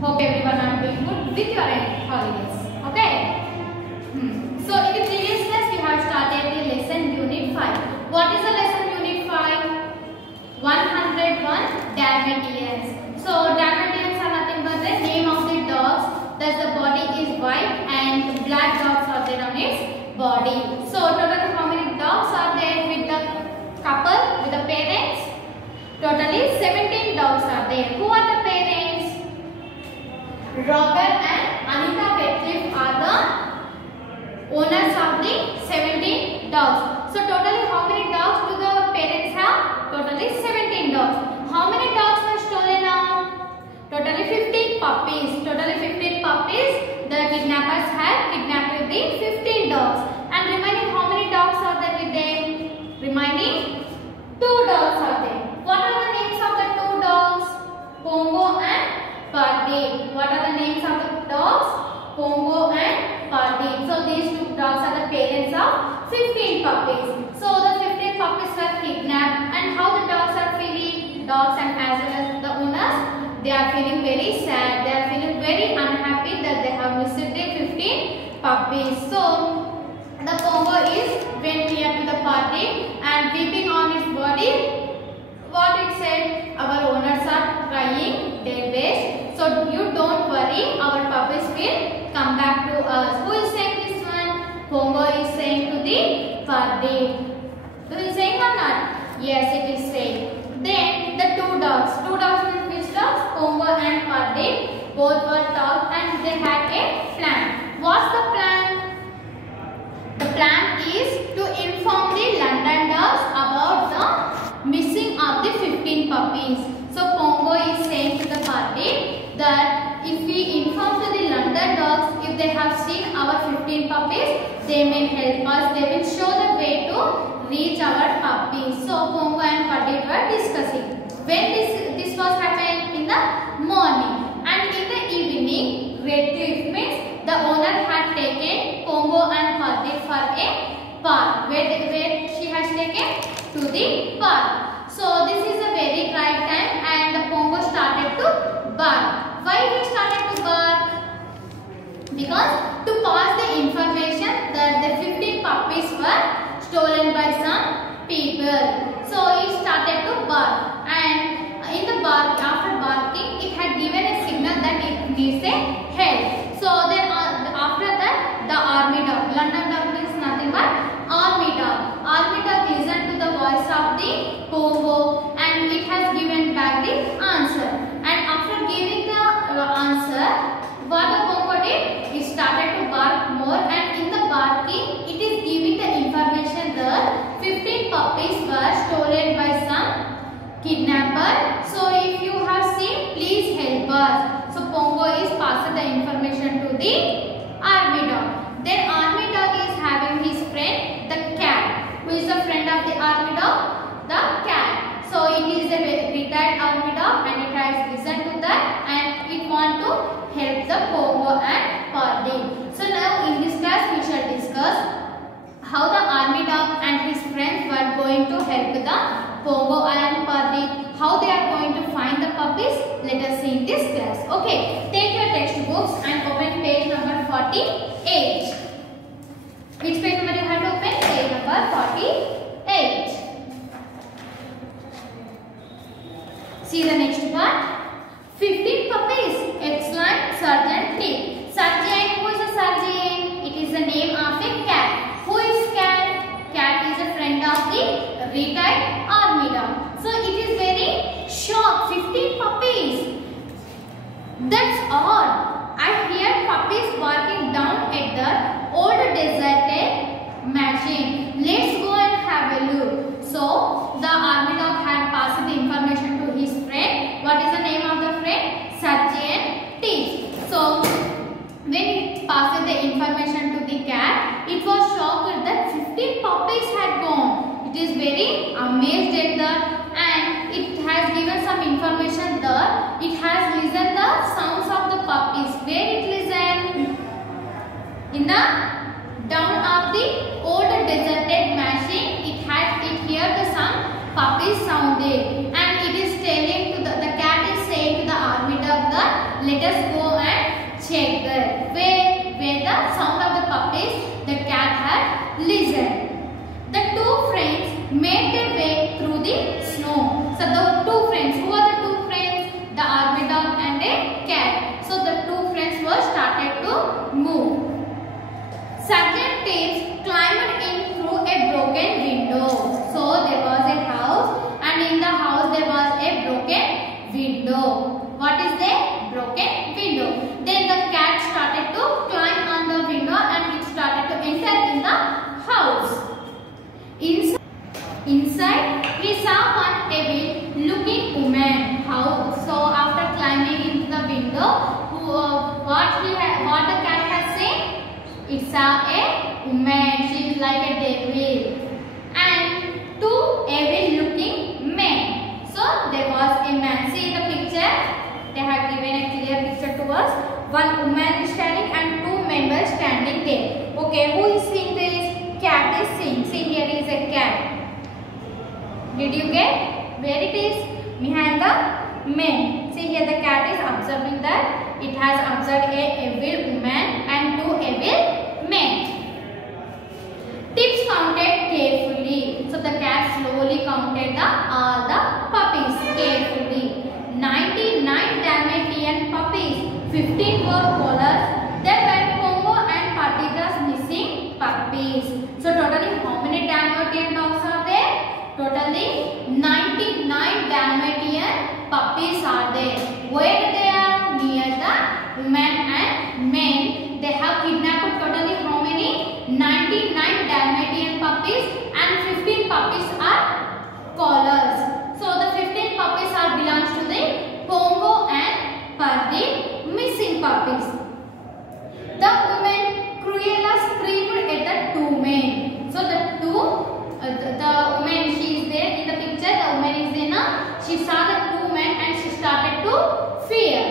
Hope everyone are doing good with your holidays. Okay. So in the previous class we have started the lesson unit 5. What is the lesson unit 5? 101 Dalmatians. So Dalmatians are nothing but the name of the dogs. Thus the body is white and black dogs are there on its body. So total how many dogs are there with the couple, with the parents? Totally 17 dogs are there. Who are the parents? Robert and Anita Petliff are the owners of the 17 dogs. So totally how many dogs do the parents have? Totally 17 dogs. How many dogs were stolen now? Totally 15 puppies. Totally 15 puppies. The kidnappers had kidnapped with the 15 dogs. And remaining how many dogs are there with them? Remaining 2 dogs are there. What are the names of the 2 dogs? Pongo and Pardee. What are the names of the dogs? Pongo and Pardee. So these 2 dogs are the parents of 15 puppies. So the 15 puppies were kidnapped. And how the dogs are feeling? Dogs and as well as the owners, they are feeling very sad. They are feeling very unhappy that they have missed their 15 puppies. So the Pongo is went near to the Pardee and weeping on his body. What it said? Our owners are crying their best. So you don't worry, our puppies will come back to us. Who is saying this one? Pongo is saying to the Pardee. Is it saying or not? Yes, it is saying. Then the 2 dogs. 2 dogs means which dogs? Pongo and Pardee. Both were dogs and they had a plan. What's the plan? The plan is to inform the London dogs about the missing of the 15 puppies. So Pongo is saying to the Pardee that if we inform to the London dogs, if they have seen our 15 puppies, they may help us. They will show the way to reach our puppies. So Pongo and Pardee were discussing. When this was happening in the morning, and in the evening, Redcliffe means the owner had taken Pongo and Pardee for a park. Where she has taken? To the park. So this is a very bright time and the Pongo started to bark. Why he started to bark? Because to pass the information that the 15 puppies were stolen by some people. So it started to bark, and in the bark, after barking, it had given a signal that it needs a help. So then after that, the army dog, London dog means nothing but army dog. Army dog listened to the voice of the Pongo and it has given back the answer. And after giving the answer, what the Pongo did? It started to bark more, and in the barking, it is giving the information that 15 puppies were stolen by some kidnapper. So if you have seen, please help us. So Pongo is passing the information to the army dog. Then army dog is having his friend, the cat. Who is the friend of the army dog? The cat. So it is a retired army dog and it has listened to that and it want to help the Pongo and Pardee. So now in this class we shall discuss how the army dog and his friends were going to help the Pongo and Pardee. How they are going to find the puppies? Let us see in this class. Okay, take your textbooks and open page number 48. Which page number you have to open? Page number 48. See the next part. 15 puppies! Exclaimed Sergeant T. Sergeant, who is a sergeant? It is the name of a cat. Who is cat? Cat is a friend of the retired army dog. So it is very shocked. 15 puppies. That's odd. I hear puppies barking down at the old deserted machine. Let's go and have a look. So the army dog had passed the information to his friend. What is the name of the friend? Sergeant T. So when it passed the information to the cat, it was shocked that 15 puppies had gone. It is very amazed at that, and it has given some information that it has listened the sounds of the puppies. Where it listened? In the down of the old deserted machine, it heard the some puppies sounded, and it is telling to the cat is saying to the army dog that let us go is like a devil, and two evil-looking men. So there was a man. See the picture. They have given a clear picture to us. One woman is standing and two men were standing there. Okay, who is seeing this? Cat is seeing. See, here is a cat. Did you get where it is? Behind the men. See, here the cat is observing that it has observed a evil woman and two evil men. Tips counted carefully. So the cat slowly counted all the puppies carefully. 99 Dalmatian puppies. 15 were collars. There were Pongo and Partitas missing puppies. So totally how many Dalmatian dogs are there? Totally 99 Dalmatian puppies are there. Where they are? Near the women and men. They have kidnapped totally how many? 99 Dalmatian puppies and 15 puppies are collars. So the 15 puppies are belongs to the Pongo and Pardi missing puppies. The woman Cruella screamed at the two men. So the woman, she is there in the picture. The woman is there. She saw the two men and she started to fear.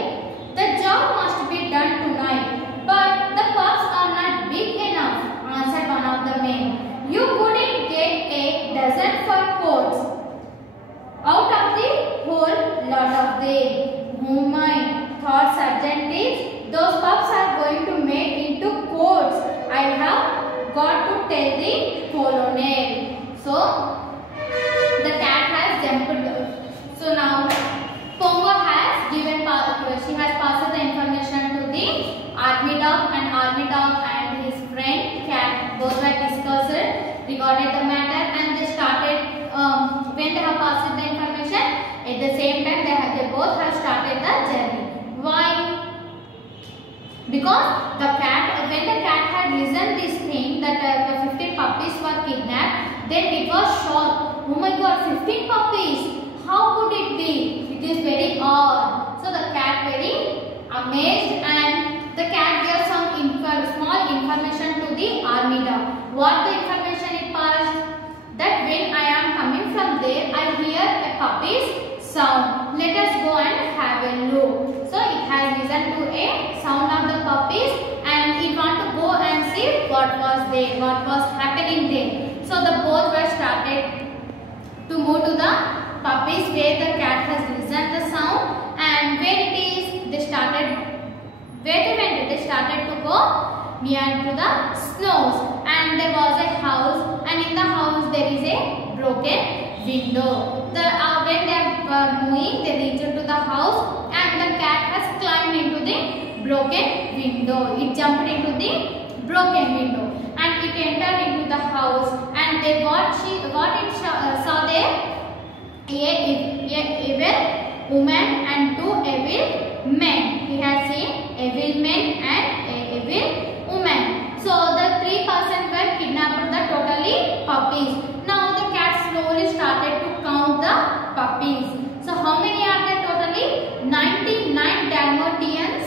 The job must be done tonight, but the pups are not big enough, answered one of the men. You couldn't get a dozen fur coats out of the whole lot of them. Oh my, thought Sergeant is, those pups are going to make into coats. I have got to tell the colonel. So the cat has jumped. So now Pongo has given, she has passed the information to the army dog, and his friend cat both were discussed regarding the matter, and they started when they have passed the information at the same time they both have started the journey. Why? Because when the cat had listened this thing that the 15 puppies were kidnapped, then it was shocked. Oh my God, 15 puppies! How could it be? It is very odd. So the cat very amazed, and the cat gave some small information to the army dog. What the information it passed? That when I am coming from there, I hear a puppy's sound. Let us go and have a look. So it has listened to a sound of the puppies, and it want to go and see what was there, what was happening there. So the both were started to move to the puppies where the cat has listened the sound, and where it is, they started to go near to the snows, and there was a house, and in the house there is a broken window. When they were moving, they reached to the house, and the cat has climbed into the broken window. It jumped into the broken window, and it entered into the house, and they saw there a evil woman and two evil men. He has seen evil men and a evil woman. So the three persons were kidnapped the totally puppies. Now the cat slowly started to count the puppies. So how many are there totally? 99 Dalmatians.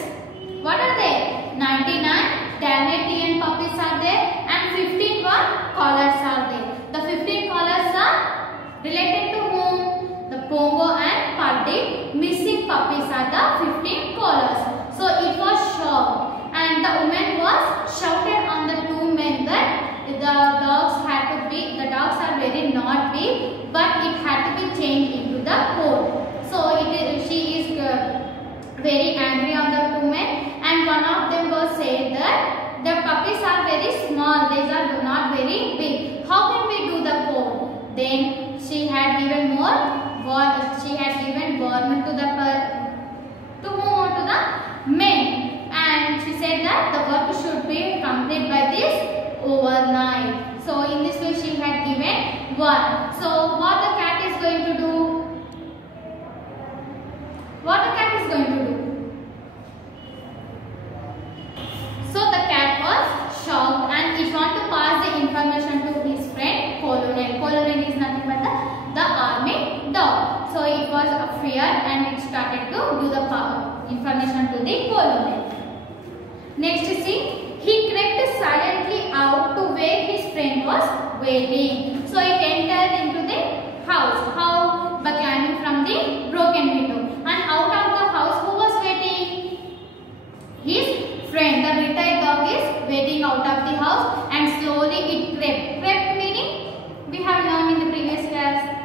What are they? 99 Dalmatian puppies are there, and 15 collars are there. The 15 collars are related to whom? The Pongo and Pardi missing puppies are the 15 collars. So it was shocked, and the woman was shouted on the two men that the dogs are very not big, but it had to be changed into the coat. So she is very angry on the two men, and one of them was said that the puppies are very small, they are not very big. How can we do the coat? Then she had given warning to the men, and she said that the work should be complete by this overnight. So in this way she had given one. So what the cat is going to do? So the cat was shocked, and it wanted to pass the information to his friend Colonel. Colonel is nothing but the army dog. So it was a fear, and it started to give the information to the colonel. Next, see, he crept silently out to where his friend was waiting. So it entered into the house. How? By climbing from the broken window. And out of the house, who was waiting? His friend. The retired dog is waiting out of the house, and slowly it crept. Crept meaning we have learned in the previous class.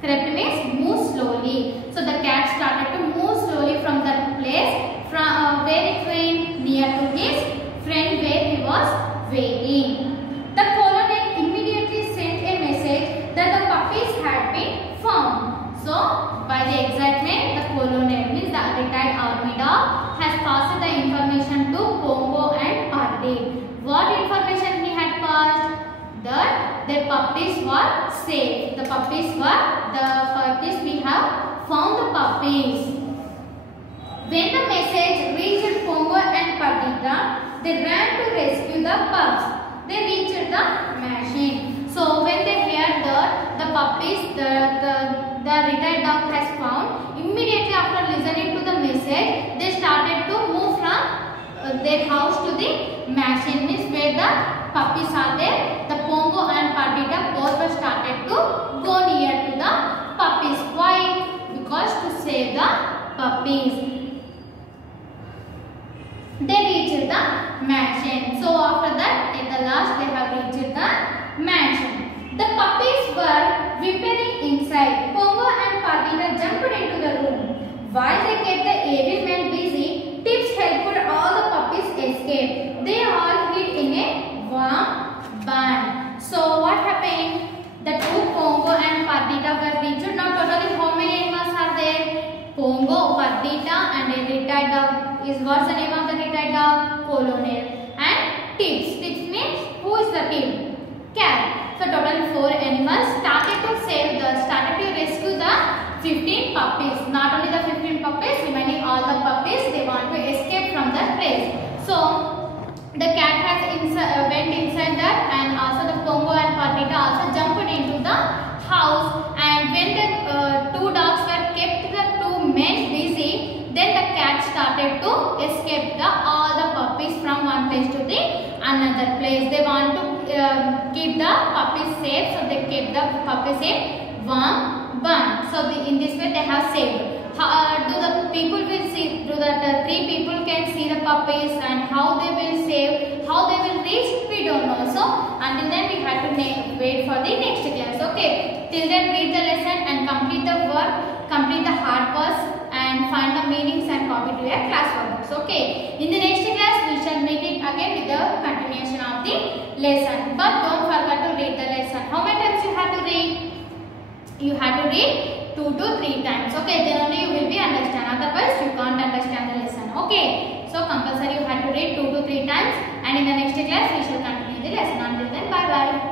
Crept means move slowly. So the cat started to move slowly from that place from where it went near to his friend where he was waiting. The colonel immediately sent a message that the puppies had been found. So by the excitement, the colonel means the retired army dog has passed the information to Pongo and Party. What information he had passed? That the puppies were safe. The puppies we have found the puppies. When the message reached Pongo and Perdita, they ran to rescue the pups. They reached the machine. So when they heard that the puppies the retired dog has found, immediately after listening to the message, they started to move from their house to the machine, means where the puppies are there. The Pongo and Perdita both were started to go near to the puppies. Why? Because to save the puppies. They reached the mansion. So after that, at the last, they have reached the mansion. The puppies were whimpering inside. Pongo and Perdita jumped into the room. While they kept the evil man busy, Tips helped all the puppies escape. They all hid in a warm barn. So what happened? The two Pongo and Perdita were reached. Now totally how many animals are there? Pongo, Perdita, and a retired dog. What's the name of the retired dog? Colonel. And Tips. Tips means who is the tip? Cat. So totally 4 animals started to rescue the 15 puppies. Not only the 15 puppies, remaining all the puppies, they want to escape from that place. So the cat has went inside that, and also the Pongo and Perdita also jumped into the house. And when the 2 dogs were kept the 2 men busy, then the cat started to escape all the puppies from one place to the another place. They want to keep the puppies safe, so they kept the puppies in warm barn. So in this way they have saved. Do the people will see? Do that 3 people can see the puppies, and how they will save? How they will reach? We don't know. So until then we have to wait for the next class. Okay. Till then read the lesson and complete the work, complete the hard works, and find the meanings and copy to your class workbooks. Okay. In the next class we shall meet it again with the continuation of the lesson. But don't forget to read the lesson. How many times you have to read? You have to read 2 to 3 times. Okay. Then only you will be understand. Otherwise you can't understand the lesson. Okay. So compulsory you have to read 2 to 3 times. And in the next class we shall continue the lesson. Until then, bye bye.